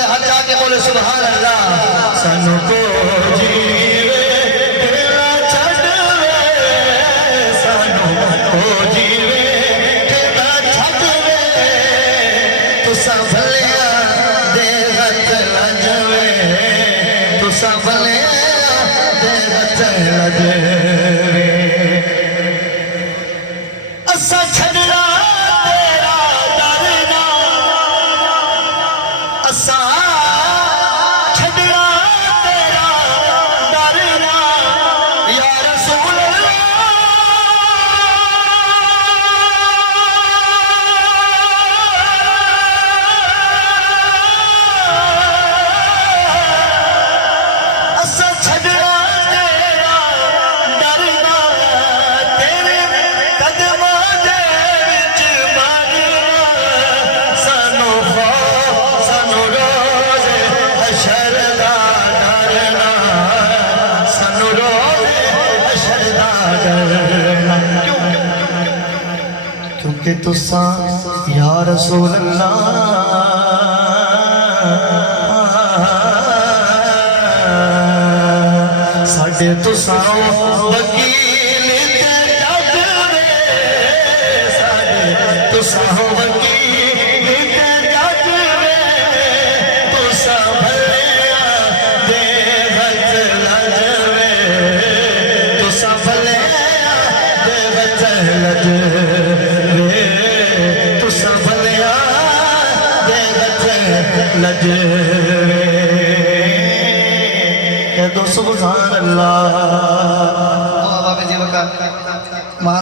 ते हर जाके बोले सुभान अल्लाह। सानू को जीवे तेरा छड़वे, सानू को जीवे तेरा छड़वे, तुसा भलिया दे हथ लजवे, तुसा भलिया दे हथ लजवे। असा छड़ना तेरा डरना, असा छड़ना तेरा डरना या रसूल अल्लाह। असा छड़ना तेरा डरना, तेरे कदमां दे विच मरना, सानू खौफ सानू रोज़ हशर दा डरना, सानू रोज़ हशर दा डरना। क्योंकि तुसा या रसूल अल्लाह साडे तुसा वकील ते जज वे, साडे तुसा वकील ते जज वे, तुसा भलिया दे हथ लजवे, तुसा भलिया दे हथ लजवे, तुसा भलिया दे हथ लजवे। कह दो सुभान अल्लाह।